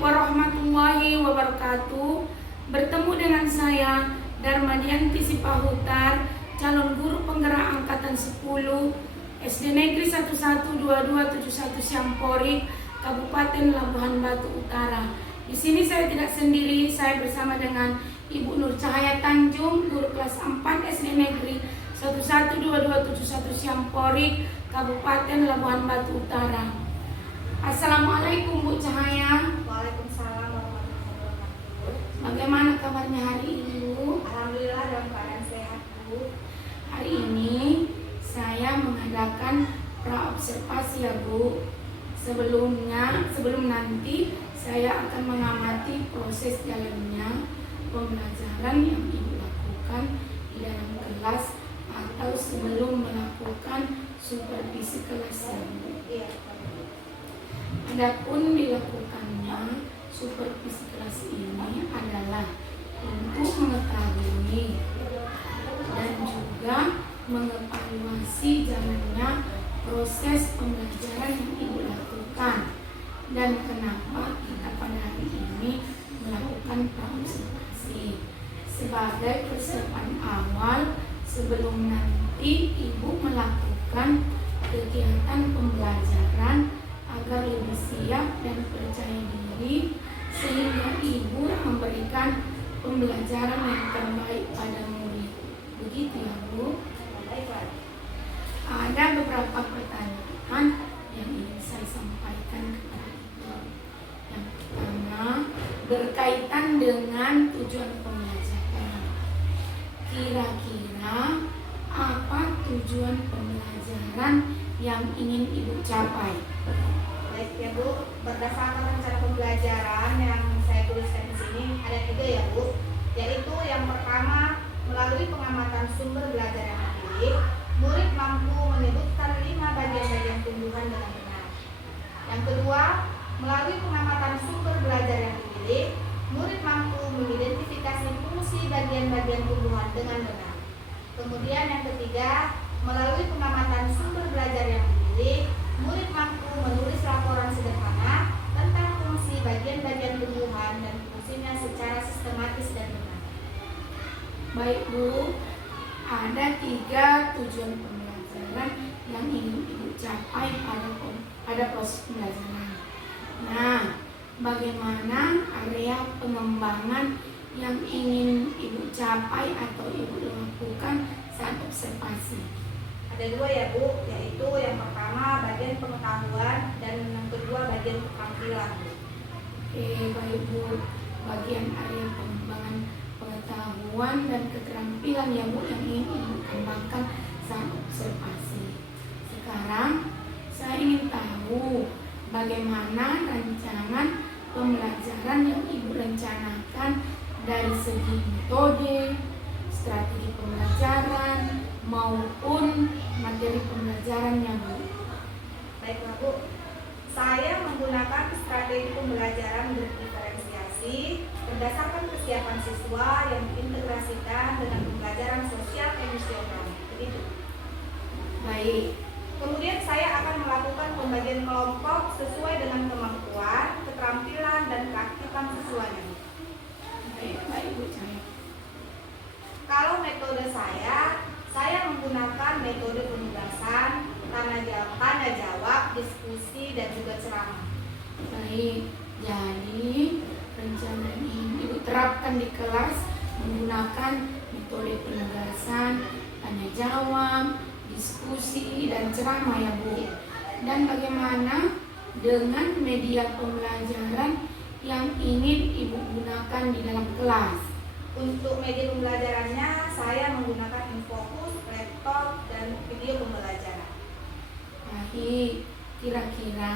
warahmatullahi wabarakatuh. Bertemu dengan saya Darmadianti Sipahutar, calon guru penggerak angkatan 10 SD Negeri 112271 Siamporik, Kabupaten Labuhan Batu Utara. Di sini saya tidak sendiri, saya bersama dengan Ibu Nur Cahaya Tanjung, guru kelas 4 SD Negeri 112271 Siamporik, Kabupaten Labuhan Batu Utara. Assalamualaikum Bu Cahaya. Waalaikumsalam warahmatullahi wabarakatuh. Bagaimana kabarnya hari ini Bu? Alhamdulillah dalam keadaan sehat Bu. Hari ini saya mengadakan praobservasi ya Bu. Sebelum nanti saya akan mengamati proses jalannya pembelajaran yang Ibu lakukan di dalam kelas atau sebelum melakukan supervisi kelas ya Bu. Iya. Adapun dilakukannya supervisi kelas ini adalah untuk mengetahui dan juga mengevaluasi jalannya proses pembelajaran yang Ibu lakukan dan kenapa kita pada hari ini melakukan praobservasi sebagai persiapan awal sebelum nanti Ibu melakukan kegiatan pembelajaran agar lebih siap dan percaya diri sehingga Ibu memberikan pembelajaran yang terbaik pada murid. Begitu ya Bu? Baiklah. Ada beberapa pertanyaan yang ingin saya sampaikan kepada Ibu. Yang pertama berkaitan dengan tujuan pembelajaran. Kira-kira apa tujuan pembelajaran yang ingin Ibu capai? Baik ya Bu, berdasarkan rencana pembelajaran yang saya tuliskan di sini ada 3 ya Bu, yaitu yang pertama melalui pengamatan sumber belajar yang dipilih, murid mampu menyebutkan 5 bagian-bagian tumbuhan dengan benar. Yang kedua, melalui pengamatan sumber belajar yang dipilih, murid mampu mengidentifikasi fungsi bagian-bagian tumbuhan dengan benar. Kemudian yang ketiga, melalui pengamatan sumber belajar yang dipilih, murid mampu menulis laporan sederhana tentang fungsi bagian-bagian tumbuhan dan fungsinya secara sistematis dan benar. Baik Bu, ada 3 tujuan pembelajaran yang ingin Ibu capai pada proses pembelajaran. Nah, bagaimana area pengembangan yang ingin Ibu capai atau Ibu lakukan saat observasi? Ada 2 ya Bu, yaitu yang pertama bagian pengetahuan dan yang kedua bagian keterampilan Bu. Oke, baik Bu. Bagian area pengembangan pengetahuan dan keterampilan ya Bu yang ingin Ibu kembangkan saat observasi. Sekarang saya ingin tahu bagaimana rancangan pembelajaran yang Ibu rencanakan dari segi metode, strategi pembelajaran maupun materi pembelajarannya Bu. Baiklah Bu, saya menggunakan strategi pembelajaran berdiferensiasi berdasarkan kesiapan siswa yang diintegrasikan dengan pembelajaran sosial emosional. Begitu. Baik. Kemudian saya akan melakukan pembagian kelompok sesuai dengan kemampuan, keterampilan, dan keaktifan siswanya. Baik Bu Cahaya. Kalau metode saya menggunakan metode penugasan, tanya jawab, diskusi, dan juga ceramah. Baik, jadi rencana ini Ibu terapkan di kelas menggunakan metode penugasan, tanya jawab, diskusi, dan ceramah ya Bu. Dan bagaimana dengan media pembelajaran yang ingin Ibu gunakan di dalam kelas? Untuk media pembelajarannya, saya menggunakan Infocus, laptop, dan video pembelajaran. Baik, kira-kira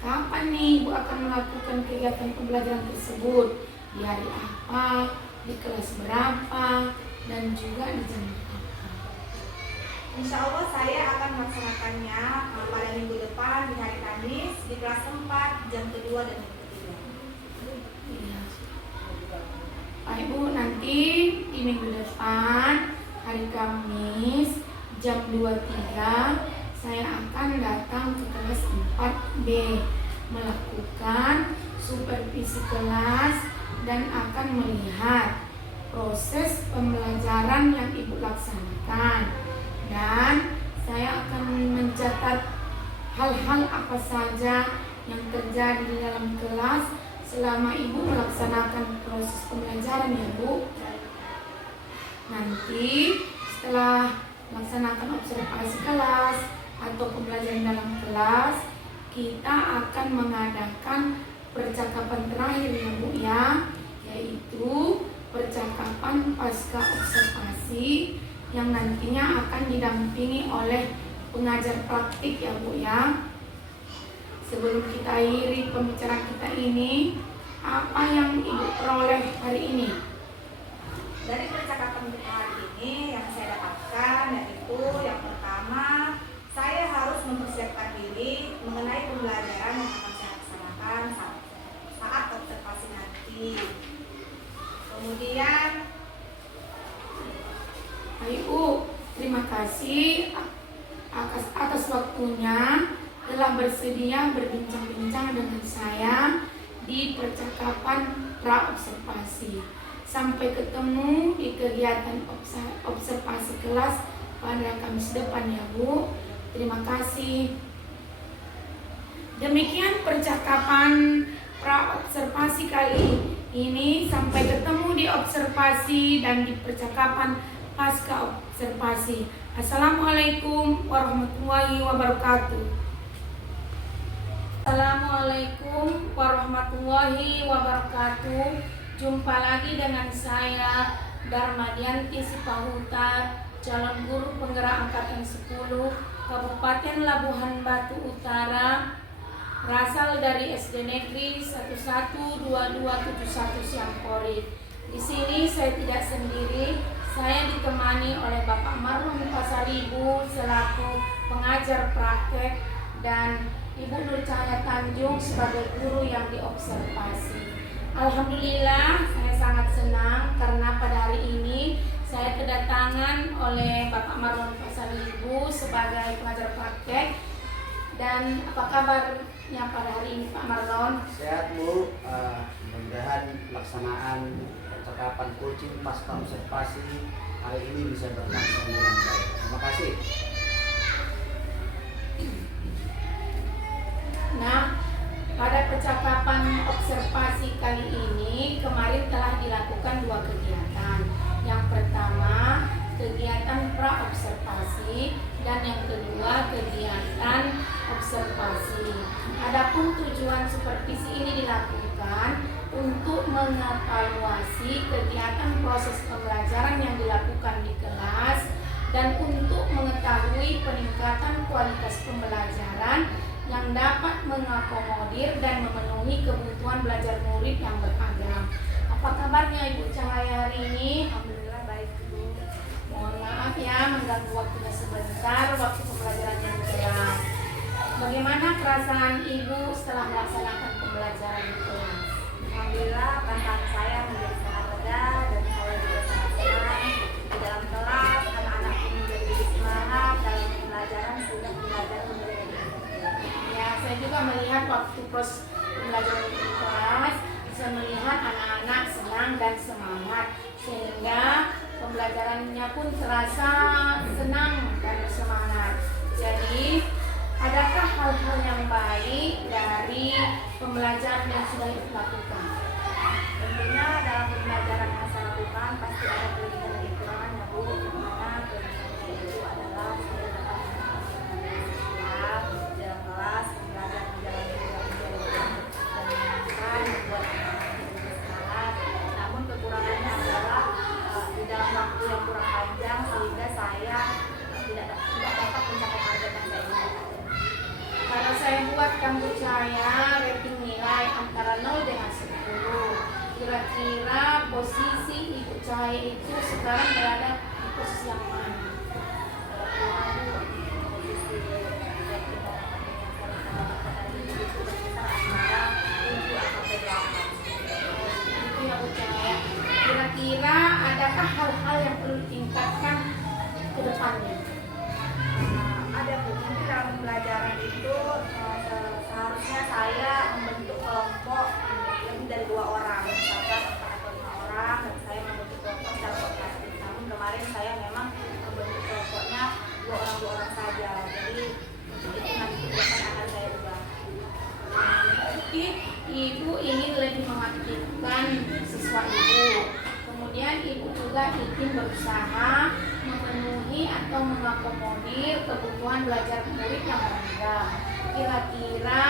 kapan nih Ibu akan melakukan kegiatan pembelajaran tersebut? Di hari apa? Di kelas berapa? Dan juga di jam berapa? Insya Allah saya akan melaksanakannya pada minggu depan di hari Kamis di kelas 4, jam kedua dan jam ketiga. Iya. Baik Bu, nanti di minggu depan hari Kamis jam 23 saya akan datang ke kelas 4B melakukan supervisi kelas dan akan melihat proses pembelajaran yang Ibu laksanakan, dan saya akan mencatat hal-hal apa saja yang terjadi di dalam kelas selama Ibu melaksanakan proses pembelajaran ya Bu. Nanti setelah melaksanakan observasi kelas atau pembelajaran dalam kelas, kita akan mengadakan percakapan terakhir ya Bu ya, yaitu percakapan pasca observasi yang nantinya akan didampingi oleh pengajar praktik ya Bu ya. Sebelum kita akhiri pembicaraan kita ini, apa yang Ibu peroleh hari ini? Dari percakapan kita hari ini yang saya dapatkan yaitu yang pertama, saya harus mempersiapkan diri mengenai pembelajaran yang akan saya laksanakan saat observasi nanti. Kemudian, Ibu, terima kasih atas waktunya telah bersedia berbincang-bincang dengan saya di percakapan pra-observasi. Sampai ketemu di kegiatan observasi kelas pada Kamis depan ya Bu. Terima kasih. Demikian percakapan pra-observasi kali ini. Sampai ketemu di observasi dan di percakapan pasca observasi. Assalamualaikum warahmatullahi wabarakatuh. Assalamualaikum warahmatullahi wabarakatuh. Jumpa lagi dengan saya Darmadianti Sipahutar, calon guru penggerak angkatan 10 Kabupaten Labuhan Batu Utara, berasal dari SD Negeri 112271 Siangkori. Di sini saya tidak sendiri, saya ditemani oleh Bapak Marlon Pasaribu selaku pengajar praktek dan Ibu Nur Cahaya Tanjung sebagai guru yang diobservasi. Alhamdulillah, saya sangat senang karena pada hari ini saya kedatangan oleh Bapak Marlon Pasaribu sebagai pengajar praktek. Dan apa kabarnya pada hari ini Pak Marlon? Sehat Bu, mudah-mudahan pelaksanaan percakapan coaching pasca observasi hari ini bisa berlangsung dengan baik. Terima kasih. Nah, pada percakapan observasi kali ini kemarin telah dilakukan 2 kegiatan. Yang pertama, kegiatan pra-observasi dan yang kedua kegiatan observasi. Adapun tujuan supervisi ini dilakukan untuk mengevaluasi kegiatan proses pembelajaran yang dilakukan di kelas dan untuk mengetahui peningkatan kualitas pembelajaran yang dapat mengakomodir dan memenuhi kebutuhan belajar murid yang beragam. Apa kabarnya Ibu Cahaya hari ini? alhamdulillah baik Bu. Mohon maaf ya mengganggu waktunya sebentar, waktu pembelajaran yang kelas. Bagaimana perasaan Ibu setelah melaksanakan pembelajaran di kelas? Alhamdulillah perasaan saya menjadi sangat lega dan saya juga sangat senang di dalam kelas. Anak-anak pun menjadi lebih semangat dalam pembelajaran sudah belajar menjadi Ya, saya juga melihat waktu proses pembelajaran di kelas, saya melihat anak-anak senang dan semangat, sehingga pembelajarannya pun terasa senang dan bersemangat. Jadi, adakah hal-hal yang baik dari pembelajaran yang sudah dilakukan? tentunya dalam pembelajaran yang saya lakukan pasti ada kelebihan dan kekurangannya Bu. Dimana kelebihannya itu adalah saya dapat siap di dalam kelas belajar menjalani dengan dan menyenangkan, membuat anak-anak bersemangat. Namun kekurangannya adalah di dalam waktu yang kurang panjang sehingga saya tidak dapat mencapai target yang saya inginkan. Kalau saya buat kamu Cahaya rating nilai antara 0 dengan 10, kira-kira posisi Ibu Cahaya itu sekarang berada di posisi yang mana? Itu ya Bu Cahaya. Kira-kira adakah hal-hal yang perlu ditingkatkan ke depannya? Ada Bu, mungkin dalam pembelajaran itu seharusnya saya membentuk kelompok 2 orang saja. Jadi itu nanti kegiatan akan saya ubah. Oke, ibu ingin lebih mengaktifkan siswa ibu. Kemudian ibu juga ingin berusaha memenuhi atau mengakomodir kebutuhan belajar murid yang beragam. Kira-kira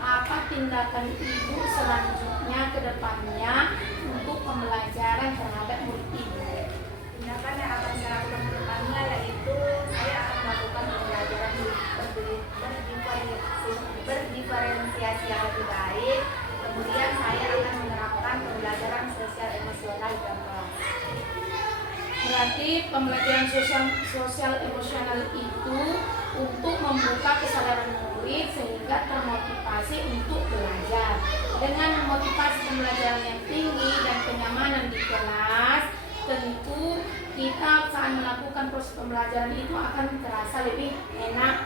apa tindakan ibu selanjutnya ke depannya untuk pembelajaran terhadap murid ibu? Tindakan yang akan saya lakukan ke depannya yaitu saya akan melakukan pembelajaran berdiferensiasi yang lebih baik. Kemudian saya akan menerapkan pembelajaran sosial emosional di kelas. Berarti pembelajaran sosial emosional itu untuk membuka kesadaran murid sehingga termotivasi untuk belajar. Dengan motivasi pembelajaran yang tinggi dan kenyamanan di kelas, tentu kita saat melakukan proses pembelajaran itu akan terasa lebih enak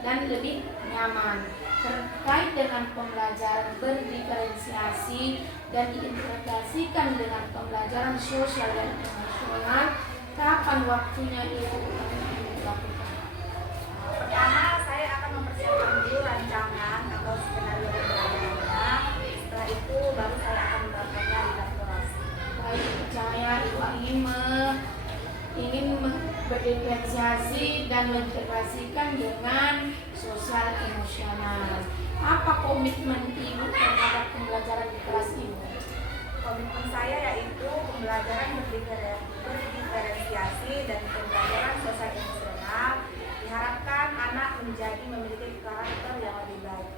dan lebih nyaman. Terkait dengan pembelajaran berdiferensiasi dan diintegrasikan dengan pembelajaran sosial dan emosional, kapan waktunya itu akan dilakukan? Pertama, saya akan mempersiapkan dulu rancangan atau skenario pembelajarannya. Setelah itu baru saya akan menerapkannya di dalam kelas. Baik, percaya ibu ingin berdiferensiasi dan mengintegrasikan dengan sosial emosional. Apa komitmen ibu terhadap pembelajaran di kelas ibu? Komitmen saya yaitu pembelajaran berdiferensiasi dan pembelajaran sosial emosional. Diharapkan anak memiliki karakter yang lebih baik.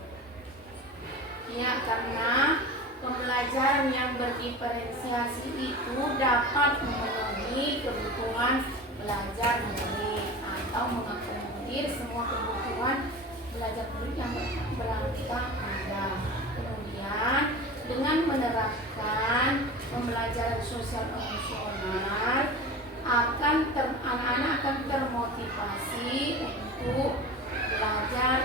Ya, karena pembelajaran yang berdiferensiasi itu dapat memenuhi kebutuhan belajar murid atau mengakomodir semua kebutuhan belajar murid yang beragam. Kemudian dengan menerapkan pembelajaran sosial emosional anak-anak akan termotivasi untuk belajar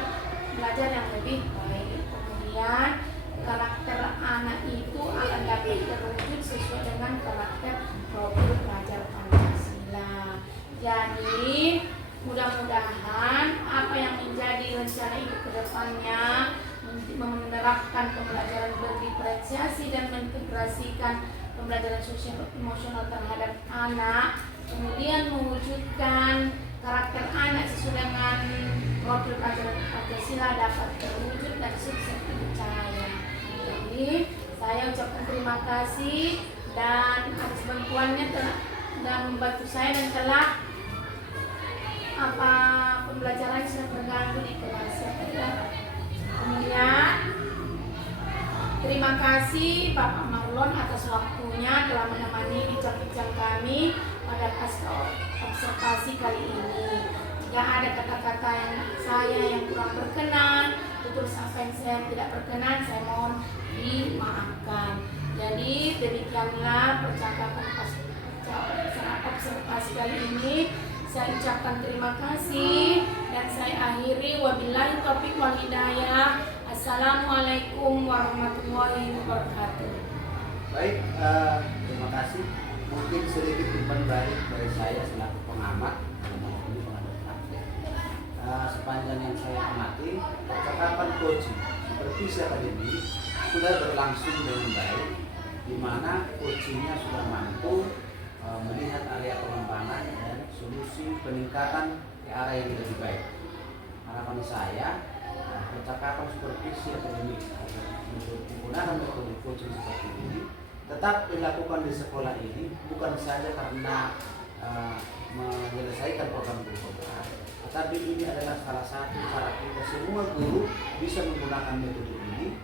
yang lebih baik. Kemudian karakter anak itu akan dapat terwujud sesuai dengan karakter profil pelajar Pancasila. Jadi mudah-mudahan apa yang menjadi rencana ibu ke depannya menerapkan pembelajaran berdiferensiasi dan mengintegrasikan pembelajaran sosial emosional terhadap anak, kemudian mewujudkan karakter anak sesuai dengan profil pelajaran Pancasila dapat terwujud dan sukses dipercaya. Jadi saya ucapkan terima kasih dan atas bantuannya telah membantu saya dan telah pembelajaran sudah terganggu di kelas ya. Kemudian terima kasih Bapak Marlon atas waktunya telah menemani bincang-bincang kami pada pasca observasi kali ini. Jika ada kata-kata yang kurang berkenan, terus apa yang saya tidak berkenan, saya mohon dimaafkan. Jadi demikianlah percakapan observasi kali ini. Saya ucapkan terima kasih dan saya akhiri wabillahi taufiq wal hidayah. Assalamualaikum warahmatullahi wabarakatuh. Baik, terima kasih. Mungkin sedikit umpan balik dari saya selaku pengamat sepanjang yang saya amati, percakapan coaching supervisi akademik sudah berlangsung dengan baik, di mana coachingnya sudah mampu melihat area pengembangan dan solusi peningkatan ke arah yang lebih baik. Harapan saya percakapan supervisi akademik menggunakan metode coaching seperti ini tetap dilakukan di sekolah ini, bukan saja karena menyelesaikan program guru penggerak, tetapi ini adalah salah satu cara kita semua guru bisa menggunakan metode ini,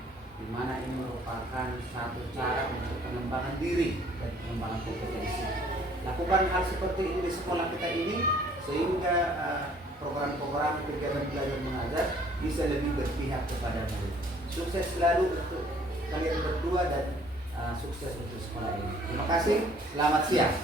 di mana ini merupakan satu cara untuk pengembangan diri dan pengembangan kompetensi. Lakukan hal seperti ini di sekolah kita ini sehingga program-program kegiatan belajar mengajar bisa lebih berpihak kepada murid. Sukses selalu untuk kalian berdua dan sukses untuk sekolah ini. Terima kasih, selamat siang.